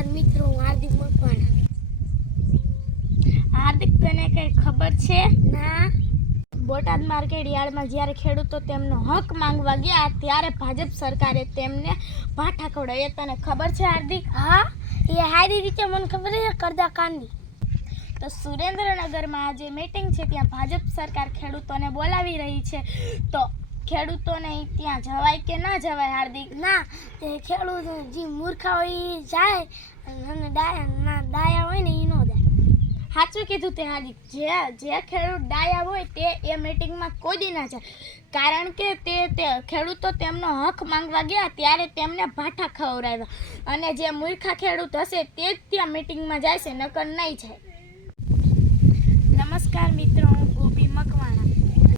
નમસ્કાર મિત્રો હું હાર્દિક મકવાણા. હાર્દિક તને કઈ ખબર છે? ના. બોટાદ માર્કેટ યાર્ડમાં જ્યારે ખેડૂતો તેમનો હક માંગવા ગયા ત્યારે ભાજપ સરકારે તેમને ભાઠા ખવડાવી એ તને ખબર છે હાર્દિક? હા. એ સારી રીતે મને ખબર છે કરદા કાંદી તો સુરેન્દ્રનગરમાં જે મિટિંગ છે ત્યાં ભાજપ સરકાર ખેડૂતોને બોલાવી રહી છે. તો ખેડૂતોને ત્યાં જવાય કે ના જવાય હાર્દિક? ના તે ખેડૂત જે મૂર્ખા હોય એ જાય અને ડાયા ના ડાયા હોય ને એ ન જાય. સાચું કીધું તે હાર્દિક. જે જે ખેડૂત ડાયા હોય તે એ મિટિંગમાં કોઈ દી ના જાય. કારણ કે તે તે ખેડૂતો તેમનો હક માંગવા ગયા ત્યારે તેમને ભાઠા ખવડાવ્યા. અને જે મૂર્ખા ખેડૂત હશે તે જ ત્યાં મિટિંગમાં જાય છે નકર નહીં જાય. નમસ્કાર મિત્રો હું ગોપી મકવાણા.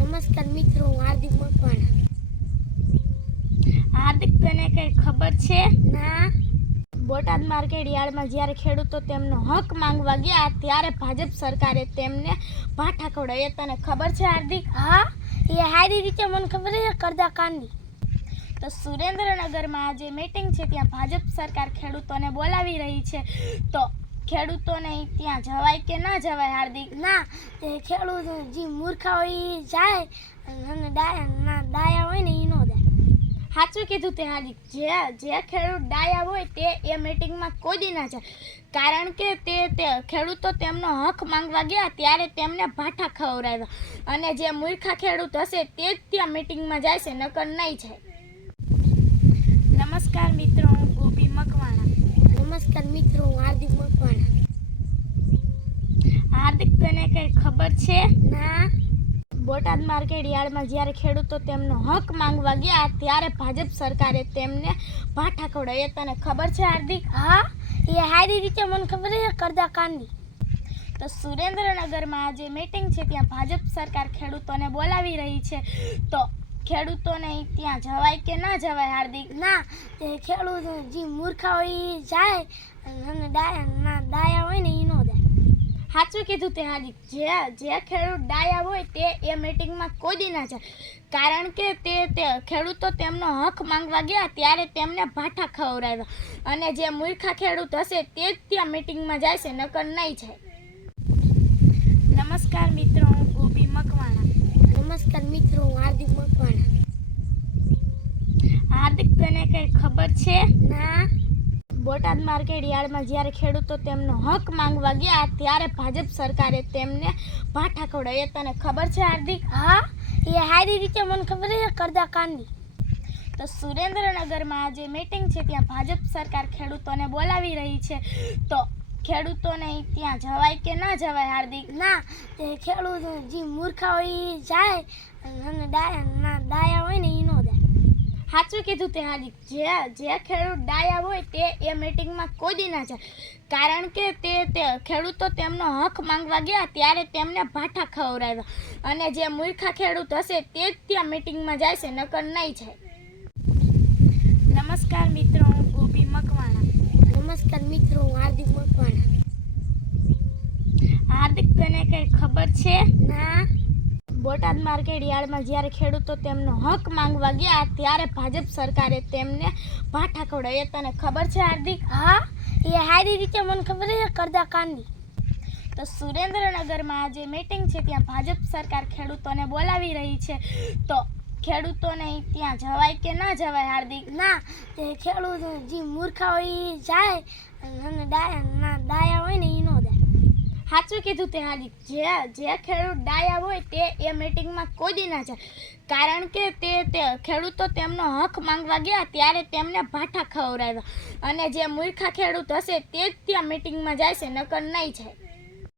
નમસ્કાર મિત્રો હું હાર્દિક મકવાણા હાર્દિક તને કઈ ખબર છે? ના. બોટાદ માર્કેટ યાર્ડમાં જ્યારે ખેડૂતો તેમનો હક માંગવા ગયા ત્યારે ભાજપ સરકારે તેમને ભાઠા ખવડાવી એ તને ખબર છે હાર્દિક? હા. એ સારી રીતે મને ખબર છે કરદા કાંદી તો સુરેન્દ્રનગરમાં આજે મીટિંગ છે ત્યાં ભાજપ સરકાર ખેડૂતોને બોલાવી રહી છે. તો ખેડૂતોને ત્યાં જવાય કે ના જવાય હાર્દિક? ના તે ખેડૂત જે મૂર્ખા હોય એ જાય અને ડાયા ના ડાયા હોય ને એ ન સાચું કીધું તે હાર્દિક જે જે ખેડૂત ડાયા હોય તે એ મિટિંગમાં કોઈ દી ના જાય. કારણ કે તે તે ખેડૂતો તેમનો હક માંગવા ગયા ત્યારે તેમને ભાઠા ખવડાવ્યા. અને જે મૂર્ખા ખેડૂત હશે તે જ ત્યાં મિટિંગમાં જાય છે નકર નહીં જાય. નમસ્કાર મિત્રો હું ગોપી મકવાણા. નમસ્કાર મિત્રો હું હાર્દિક મકવાણા. હાર્દિક તને કંઈ ખબર છે? ના બોટાદ માર્કેટ યાર્ડમાં જ્યારે ખેડૂતો તેમનો હક માંગવા ગયા ત્યારે ભાજપ સરકારે તેમને ભાઠા ખવડાવી એ તને ખબર છે હાર્દિક? હા એ સારી રીતે મને ખબર છે કરદા કાંડી. તો સુરેન્દ્રનગરમાં આજે મિટિંગ છે ત્યાં ભાજપ સરકાર ખેડૂતોને બોલાવી રહી છે. તો ખેડૂતોને ત્યાં જવાય કે ના જવાય હાર્દિક? ના તે ખેડૂત જે મૂર્ખા હોય એ જાય અને ડાયા ના ડાયા હોય ને એ ન જાય. સાચું કીધું તે હાર્દિક જે જે ખેડૂત ડાયા હોય તે એ મિટિંગમાં કોદી ના જાય. કારણ કે તે તે ખેડૂતો તેમનો હક માંગવા ગયા ત્યારે તેમને ભાઠા ખવડાવ્યા. અને જે મૂર્ખા ખેડૂત હશે તે જ ત્યાં મિટિંગમાં જાય છે નકર નહીં જાય. નમસ્કાર મિત્રો હું ગોપી મકવાણા. નમસ્કાર મિત્રો હું હાર્દિક મકવાણા. હાર્દિક તને કંઈ ખબર છે? ના. બોટાદ માર્કેટ યાર્ડમાં જ્યારે ખેડૂતો તેમનો હક માંગવા ગયા ત્યારે ભાજપ સરકારે તેમને ભાઠા ખવડાવ્યા એ તને ખબર છે હાર્દિક? હા. એ સારી રીતે મને ખબર છે કરદા કાંદી તો સુરેન્દ્રનગરમાં આજે મીટિંગ છે ત્યાં ભાજપ સરકાર ખેડૂતોને બોલાવી રહી છે. તો ખેડૂતોને ત્યાં જવાય કે ના જવાય હાર્દિક? ના તે ખેડૂત જે મૂર્ખા હોય એ જાય અને ડાયા ના ડાયા હોય ને એ ન જાય. સાચું કીધું તે હાર્દિક જે જે ખેડૂત ડાયા હોય તે એ મિટિંગમાં કોઈ ના જાય. કારણ કે તે તે ખેડૂતો તેમનો હક માંગવા ગયા ત્યારે તેમને ભાઠા ખવડાવ્યા. અને જે મૂર્ખા ખેડૂત હશે તે જ ત્યાં મિટિંગમાં જાય છે નકર નહીં જાય. નમસ્કાર મિત્રો હું ગોપી મકવાણા. નમસ્કાર મિત્રો હું હાર્દિક મકવાણા. હાર્દિક તને કંઈ ખબર છે? ના. બોટાદ માર્કેટ યાર્ડમાં જ્યારે ખેડૂતો તેમનો હક માંગવા ગયા ત્યારે ભાજપ સરકારે તેમને ભાઠા ખવડાવ્યા તને ખબર છે હાર્દિક? હા. એ સારી રીતે મને ખબર છે કરદા કાંદી તો સુરેન્દ્રનગરમાં આજે મીટિંગ છે ત્યાં ભાજપ સરકાર ખેડૂતોને બોલાવી રહી છે. તો ખેડૂતોને ત્યાં જવાય કે ના જવાય હાર્દિક? ના તે ખેડૂત જે મૂર્ખા હોય એ જાય અને ડાયા ના ડાયા હોય ને સાચું કીધું તે હાલી. જે જે ખેડૂત ડાયા હોય તે એ મિટિંગમાં કોદી ના જાય. કારણ કે તે તે ખેડૂતો તેમનો હક માંગવા ગયા ત્યારે તેમને ભાઠા ખવડાવ્યા. અને જે મૂર્ખા ખેડૂત હશે તે જ ત્યાં મિટિંગમાં જાય છે, નકર નહીં જાય.